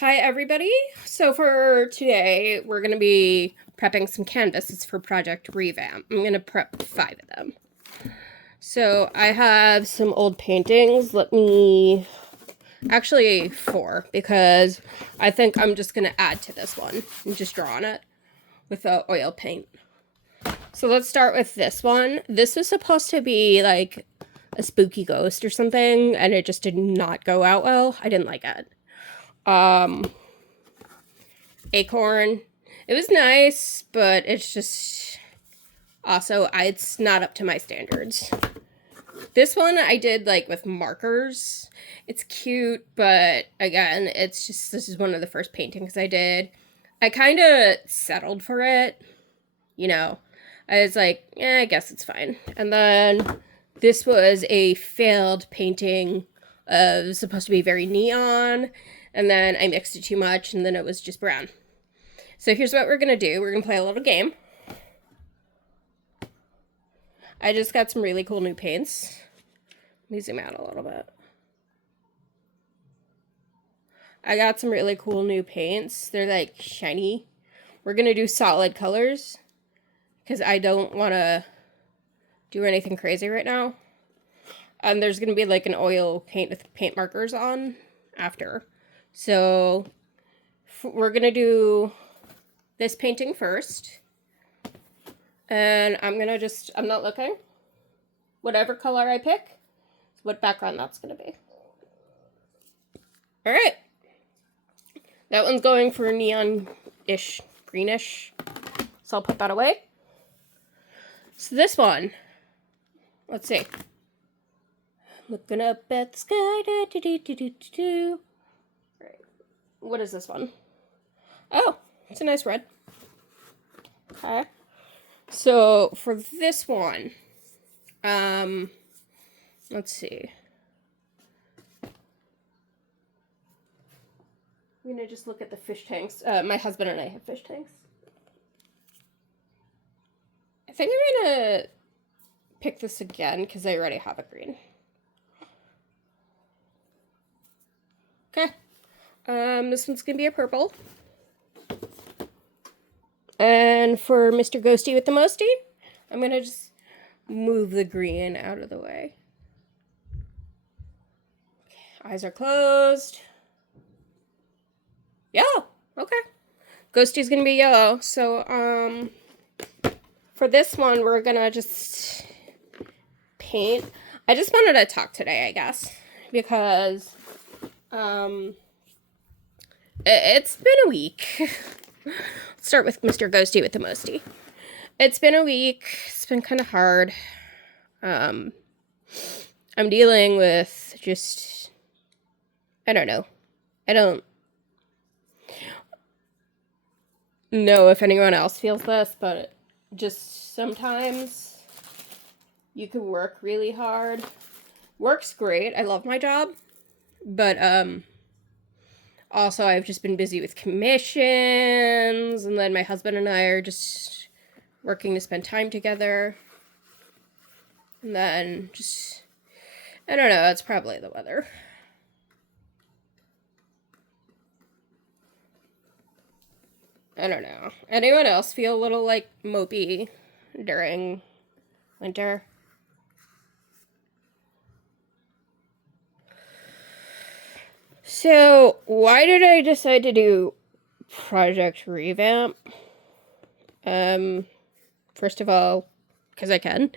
Hi everybody! So for today, we're going to be prepping some canvases for Project ReVamp. I'm going to prep 5 of them. So I have some old paintings. Actually 4, because I think I'm just going to add to this one and just draw on it with the oil paint. So let's start with this one. This was supposed to be like a spooky ghost or something, and it just did not go out well. I didn't like it. Acorn. It was nice, but it's just also it's not up to my standards. This one I did like with markers. It's cute, but again, it's just this is one of the first paintings I did. I kind of settled for it, you know. I was like, I guess it's fine. And then this was a failed painting of supposed to be very neon, and then I mixed it too much, and then it was just brown. So here's what we're going to do. We're going to play a little game. I just got some really cool new paints. Let me zoom out a little bit. I got some really cool new paints. They're like shiny. We're going to do solid colors because I don't want to do anything crazy right now. And there's going to be like an oil paint with paint markers on after. So we're going to do this painting first. And I'm not looking. Whatever color I pick, what background that's going to be. All right. That one's going for neon-ish, greenish. So I'll put that away. So this one, let's see. Looking up at the sky. Right. What is this one? Oh, it's a nice red. Okay. So for this one, let's see. I'm gonna just look at the fish tanks. My husband and I have fish tanks. I think I'm gonna pick this again because I already have a green. Okay. This one's gonna be a purple. And for Mr. Ghosty with the Mosty, I'm going to just move the green out of the way. Okay, eyes are closed. Yellow. Okay. Ghosty's going to be yellow. So, for this one, we're going to just paint. I just wanted to talk today, I guess, because, it's been a week. Let's start with Mr. Ghosty with the Mosty. It's been a week. It's been kind of hard. I'm dealing with just, I don't know. I don't know if anyone else feels this, but just sometimes you can work really hard. Work's great. I love my job. But, also, I've just been busy with commissions, and then my husband and I are just working to spend time together. And then just, I don't know, it's probably the weather. I don't know. Anyone else feel a little, like, mopey during winter? So, why did I decide to do Project ReVamp? First of all, because I can.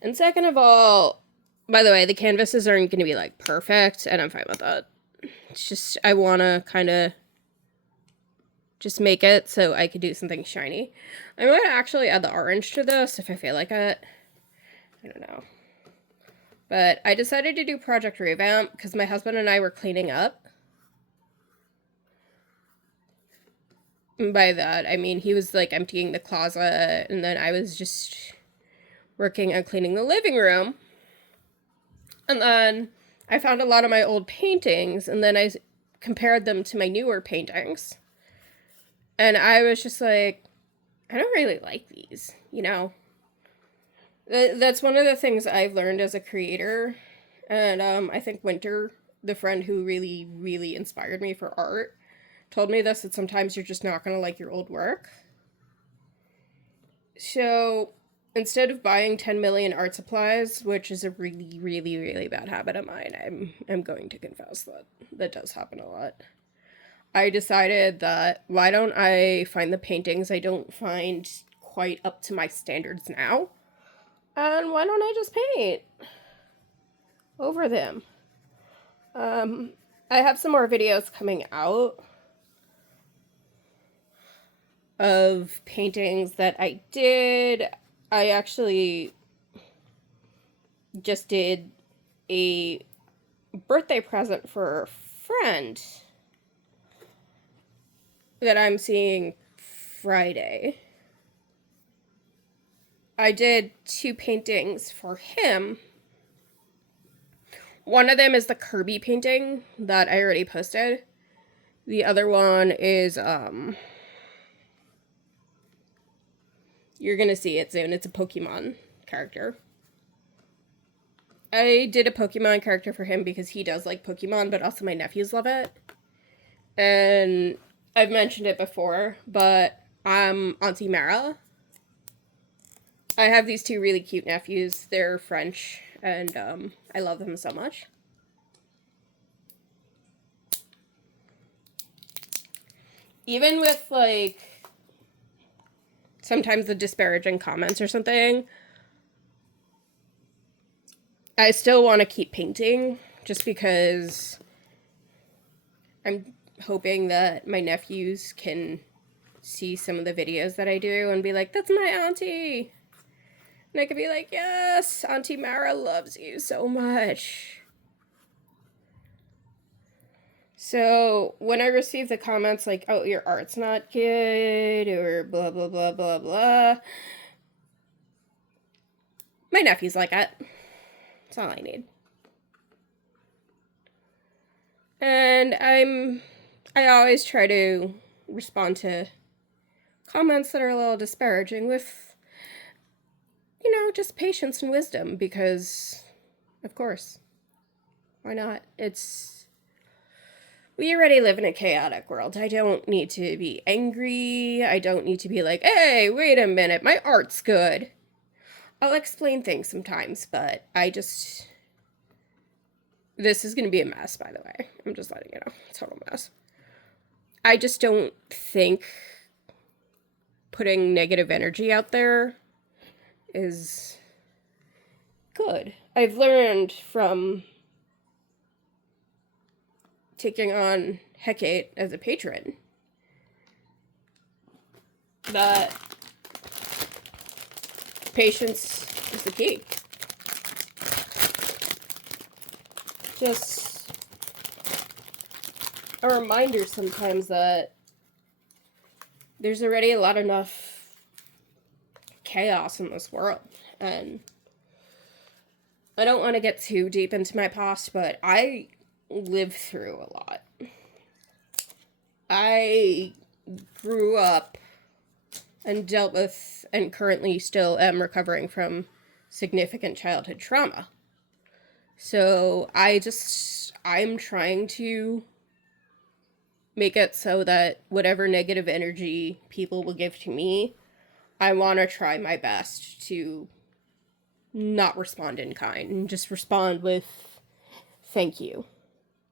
And second of all, by the way, the canvases aren't going to be, like, perfect, and I'm fine with that. It's just, I want to kind of just make it so I could do something shiny. I might actually add the orange to this if I feel like it. I don't know. But I decided to do Project ReVamp because my husband and I were cleaning up. And by that, I mean he was, like, emptying the closet, and then I was just working on cleaning the living room. And then I found a lot of my old paintings, and then I compared them to my newer paintings. And I was just like, I don't really like these, you know? That's one of the things I've learned as a creator. And I think Winter, the friend who really, really inspired me for art, told me this, that sometimes you're just not going to like your old work. So instead of buying 10 million art supplies, which is a really, really, really bad habit of mine, I'm going to confess that does happen a lot. I decided that why don't I find the paintings I don't find quite up to my standards now, and why don't I just paint over them? I have some more videos coming out of paintings that I did. I actually just did a birthday present for a friend that I'm seeing Friday. I did 2 paintings for him. One of them is the Kirby painting that I already posted. The other one is, you're gonna see it soon. It's a Pokemon character. I did a Pokemon character for him because he does like Pokemon, but also my nephews love it. And I've mentioned it before, but I'm Auntie Mara. I have these 2 really cute nephews. They're French, and I love them so much. Even with, like, sometimes the disparaging comments or something, I still want to keep painting, just because I'm hoping that my nephews can see some of the videos that I do and be like, that's my auntie! And I could be like, yes, Auntie Mara loves you so much. So when I receive the comments like, oh, your art's not good, or blah, blah, blah, blah, blah, my nephew's like it. That's all I need. And I always try to respond to comments that are a little disparaging with, you know, just patience and wisdom, because, of course, why not? We already live in a chaotic world. I don't need to be angry. I don't need to be like, hey, wait a minute, my art's good. I'll explain things sometimes, but this is going to be a mess, by the way. I'm just letting you know. Total mess. I just don't think putting negative energy out there is good. I've learned from taking on Hecate as a patron that patience is the key. Just a reminder sometimes that there's already a lot enough chaos in this world, and I don't want to get too deep into my past, but I lived through a lot. I grew up and dealt with, and currently still am recovering from, significant childhood trauma. So I'm trying to make it so that whatever negative energy people will give to me, I want to try my best to not respond in kind and just respond with thank you.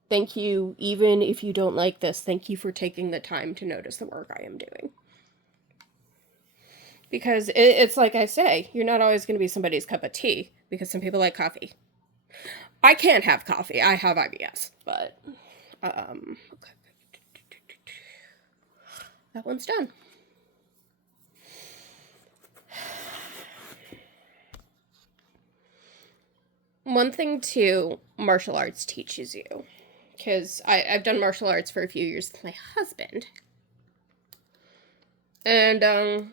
Thank you, even if you don't like this. Thank you for taking the time to notice the work I am doing. Because it's like I say, you're not always going to be somebody's cup of tea, because some people like coffee. I can't have coffee. I have IBS, but okay. That one's done. One thing too, martial arts teaches you, because I've done martial arts for a few years with my husband, and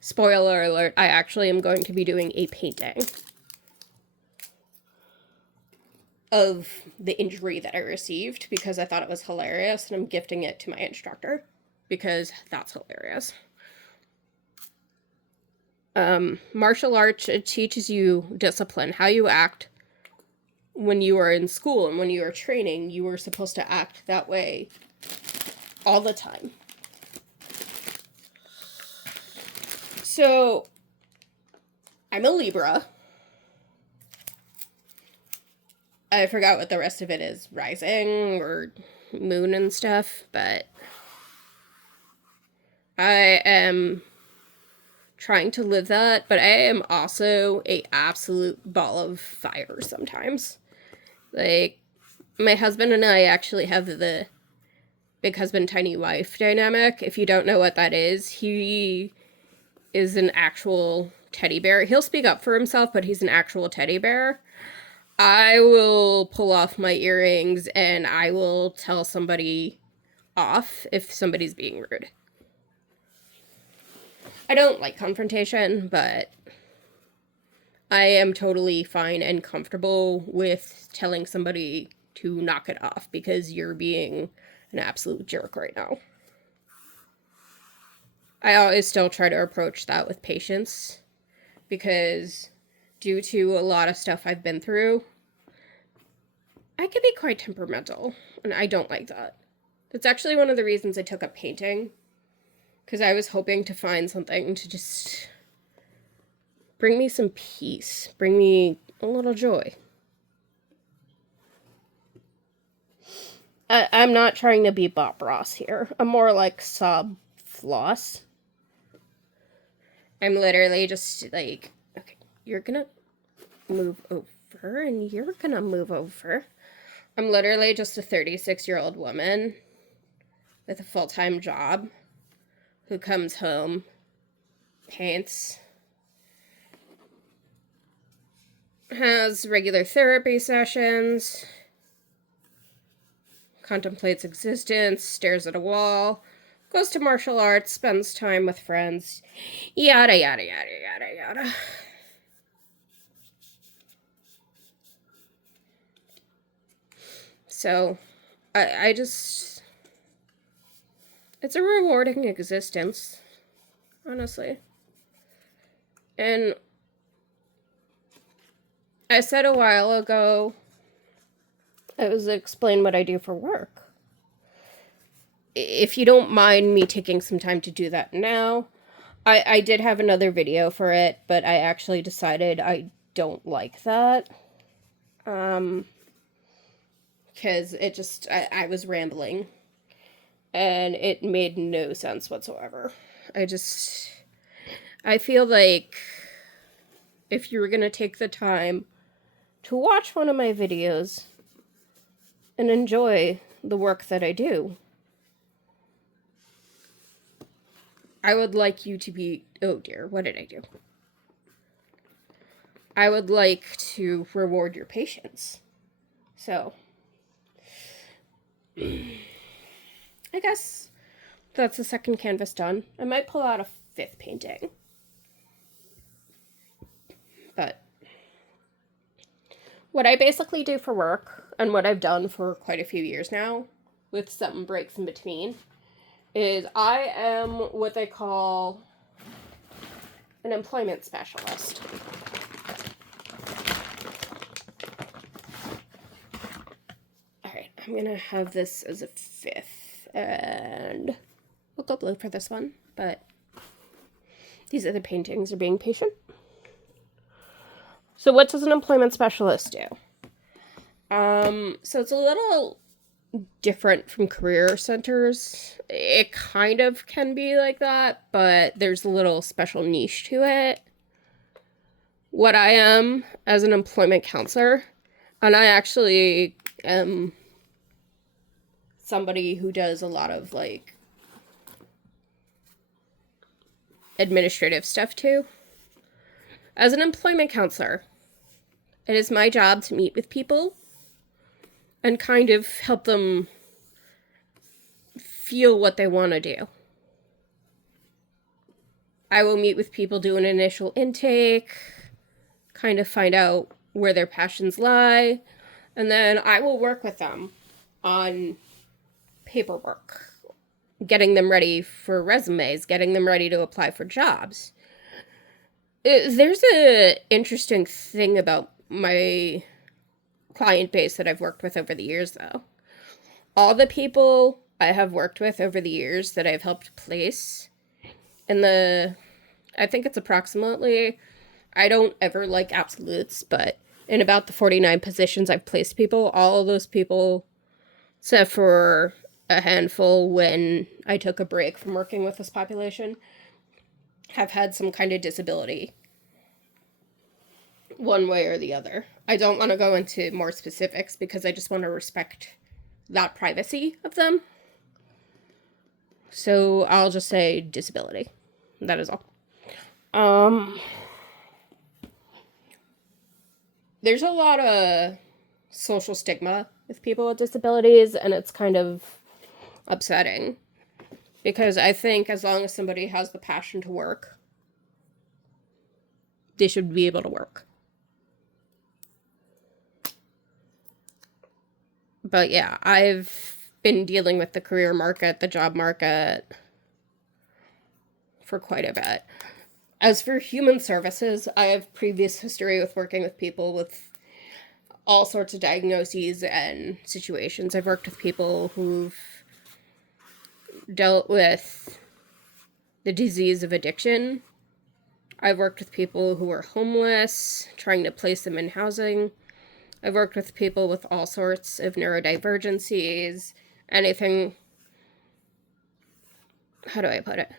spoiler alert, I actually am going to be doing a painting of the injury that I received, because I thought it was hilarious, and I'm gifting it to my instructor because that's hilarious. Martial arts, it teaches you discipline, how you act when you are in school and when you are training, you are supposed to act that way all the time. So, I'm a Libra. I forgot what the rest of it is, rising or moon and stuff, but I am trying to live that, but I am also a absolute ball of fire sometimes. Like, my husband and I actually have the big husband, tiny wife dynamic. If you don't know what that is, he is an actual teddy bear. He'll speak up for himself, but he's an actual teddy bear. I will pull off my earrings and I will tell somebody off if somebody's being rude. I don't like confrontation, but I am totally fine and comfortable with telling somebody to knock it off because you're being an absolute jerk right now. I always still try to approach that with patience because due to a lot of stuff I've been through, I can be quite temperamental, and I don't like that. That's actually one of the reasons I took up painting, because I was hoping to find something to just bring me some peace, bring me a little joy. I'm not trying to be Bob Ross here. I'm more like Sob Floss. I'm literally just like, okay, you're gonna move over, and you're gonna move over. I'm literally just a 36-year-old woman with a full-time job who comes home, paints, has regular therapy sessions, contemplates existence, stares at a wall, goes to martial arts, spends time with friends, yada, yada, yada, yada, yada. So, I just... It's a rewarding existence, honestly. And I said a while ago, I was explaining what I do for work. If you don't mind me taking some time to do that now, I did have another video for it, but I actually decided I don't like that. Because it just, I was rambling. And it made no sense whatsoever. I feel like if you were going to take the time to watch one of my videos and enjoy the work that I do, I would like you to be... Oh dear, what did I do? I would like to reward your patience. So, I guess that's the second canvas done. I might pull out a fifth painting. But what I basically do for work, and what I've done for quite a few years now, with some breaks in between, is I am what they call an employment specialist. Alright, I'm gonna have this as a fifth, and we'll go blue for this one, but these other paintings are being patient. So what does an employment specialist do? So it's a little different from career centers. It kind of can be like that, but there's a little special niche to it. What I am as an employment counselor, and I actually am somebody who does a lot of like administrative stuff too. As an employment counselor, it is my job to meet with people and kind of help them feel what they want to do. I will meet with people, do an initial intake, kind of find out where their passions lie, and then I will work with them on paperwork, getting them ready for resumes, getting them ready to apply for jobs. There's an interesting thing about my client base that I've worked with over the years, though. All the people I have worked with over the years that I've helped place in the, I think it's approximately, I don't ever like absolutes, but in about the 49 positions I've placed people, all of those people, except for a handful when I took a break from working with this population, have had some kind of disability, one way or the other. I don't want to go into more specifics because I just want to respect that privacy of them. So I'll just say disability. That is all. There's a lot of social stigma with people with disabilities, and it's kind of upsetting because I think as long as somebody has the passion to work, they should be able to work. But yeah, I've been dealing with the career market, the job market for quite a bit. As for human services, I have previous history with working with people with all sorts of diagnoses and situations. I've worked with people who've dealt with the disease of addiction. I've worked with people who are homeless, trying to place them in housing. I've worked with people with all sorts of neurodivergencies, anything, how do I put it?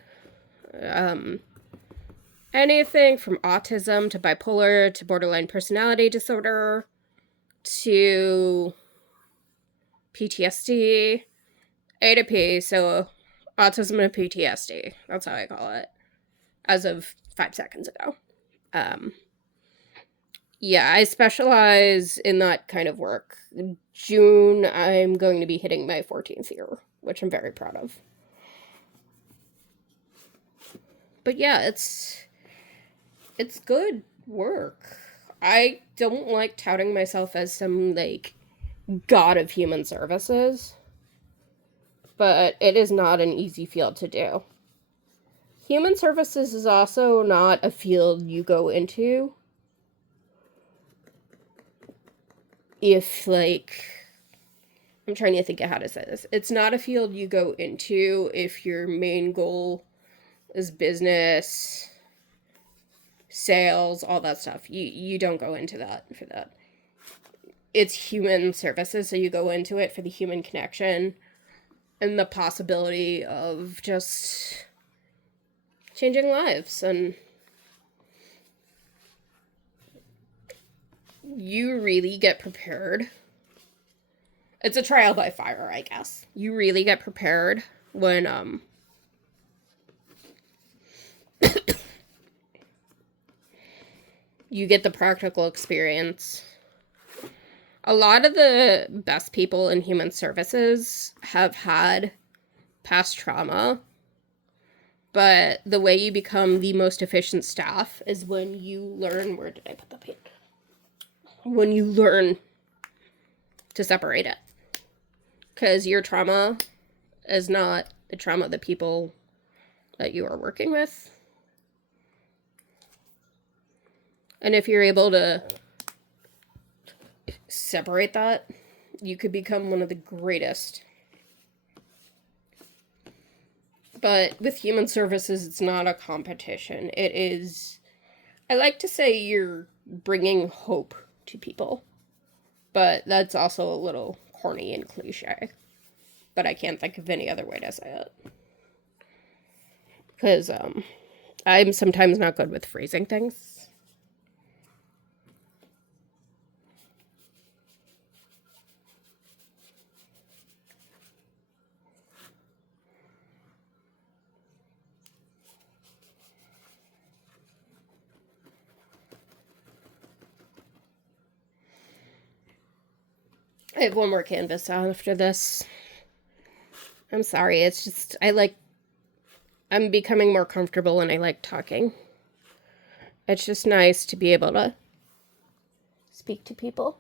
Anything from autism to bipolar to borderline personality disorder to PTSD, A to P, so autism and PTSD. That's how I call it, as of 5 seconds ago. Yeah, I specialize in that kind of work. In June, I'm going to be hitting my 14th year, which I'm very proud of. But yeah, it's good work. I don't like touting myself as some, like, god of human services, but it is not an easy field to do. Human services is also not a field you go into if, like, I'm trying to think of how to say this. It's not a field you go into if your main goal is business, sales, all that stuff. You don't go into that for that. It's human services, so you go into it for the human connection and the possibility of just changing lives. And you really get prepared. It's a trial by fire, I guess. You really get prepared when you get the practical experience. A lot of the best people in human services have had past trauma, but the way you become the most efficient staff is when you learn, where did I put the paint? When you learn to separate it. Because your trauma is not the trauma of the people that you are working with. And if you're able to separate that, you could become one of the greatest. But with human services, it's not a competition. It is, I like to say you're bringing hope to people. But that's also a little corny and cliche. But I can't think of any other way to say it. Because I'm sometimes not good with phrasing things. I have one more canvas after this. I'm sorry, it's just, I'm becoming more comfortable and I like talking. It's just nice to be able to speak to people.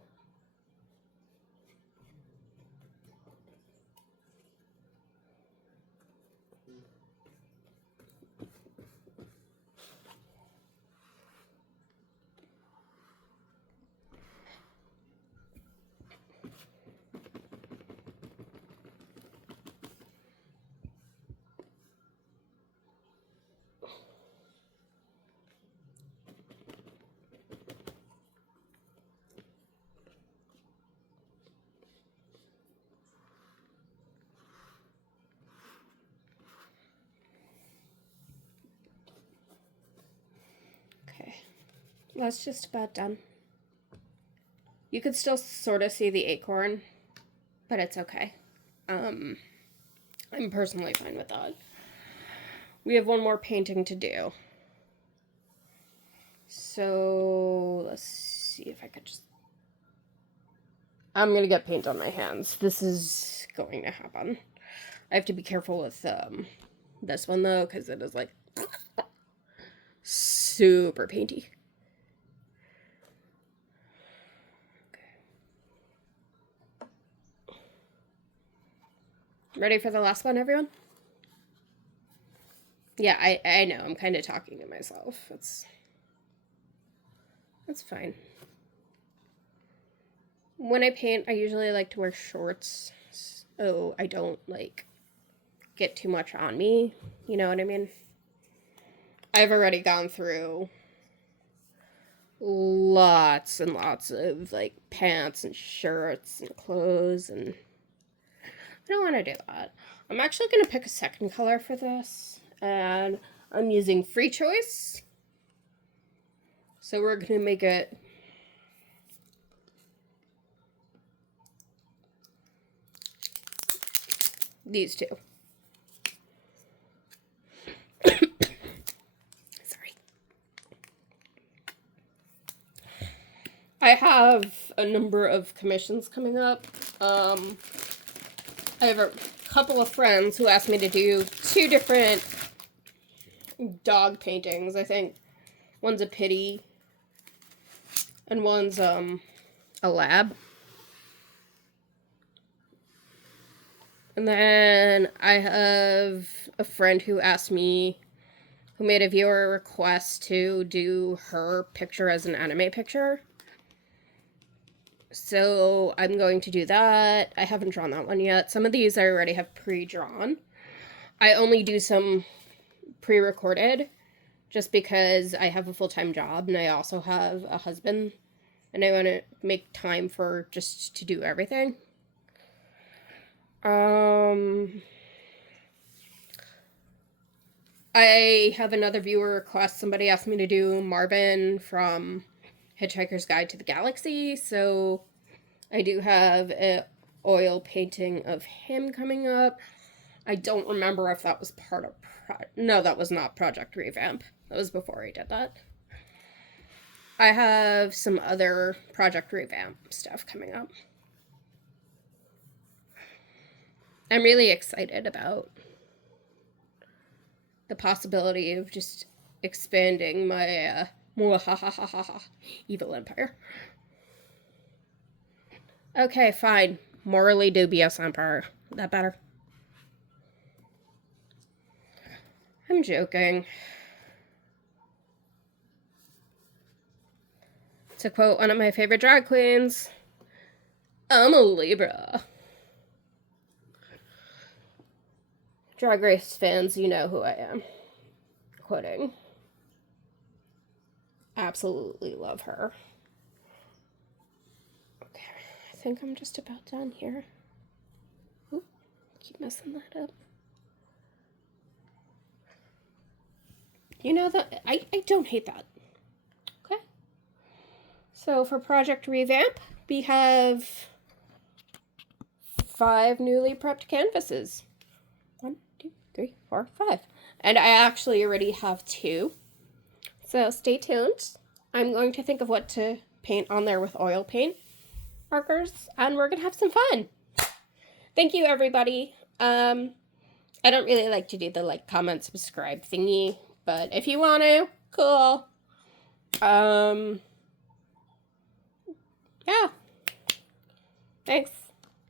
that's just about done. You could still sort of see the acorn, but it's okay. I'm personally fine with that. We have one more painting to do. So let's see if I could just... I'm gonna get paint on my hands. This is going to happen. I have to be careful with this one though, because it is like super painty. Okay. Ready for the last one, everyone? Yeah, I know. I'm kind of talking to myself. That's fine. When I paint, I usually like to wear shorts, so I don't, like, get too much on me. You know what I mean? I've already gone through lots and lots of, like, pants and shirts and clothes, and I don't want to do that. I'm actually going to pick a second color for this, and I'm using free choice. So we're going to make it these two. Sorry. I have a number of commissions coming up. I have a couple of friends who asked me to do 2 different dog paintings. I think one's a pitty and one's a lab. And then I have a friend who asked me, who made a viewer request to do her picture as an anime picture. So I'm going to do that. I haven't drawn that one yet. Some of these I already have pre-drawn. I only do some pre-recorded just because I have a full-time job and I also have a husband and I want to make time for just to do everything. I have another viewer request. Somebody asked me to do Marvin from Hitchhiker's Guide to the Galaxy, so I do have an oil painting of him coming up. I don't remember if that was part of... No, that was not Project ReVamp. That was before I did that. I have some other Project ReVamp stuff coming up. I'm really excited about the possibility of just expanding my evil empire. Okay, fine. Morally dubious empire. That better? I'm joking. To quote one of my favorite drag queens, I'm a Libra. Drag Race fans, you know who I am. Quoting. Absolutely love her. Okay, I think I'm just about done here. Oop, keep messing that up. You know that I don't hate that. Okay. So for Project ReVamp, we have 5 newly prepped canvases. 1, 2, 3, 4, 5. And I actually already have 2. So stay tuned. I'm going to think of what to paint on there with oil paint markers, and we're gonna have some fun. Thank you, everybody. I don't really like to do the like, comment, subscribe thingy, but if you want to, cool. Yeah. Thanks.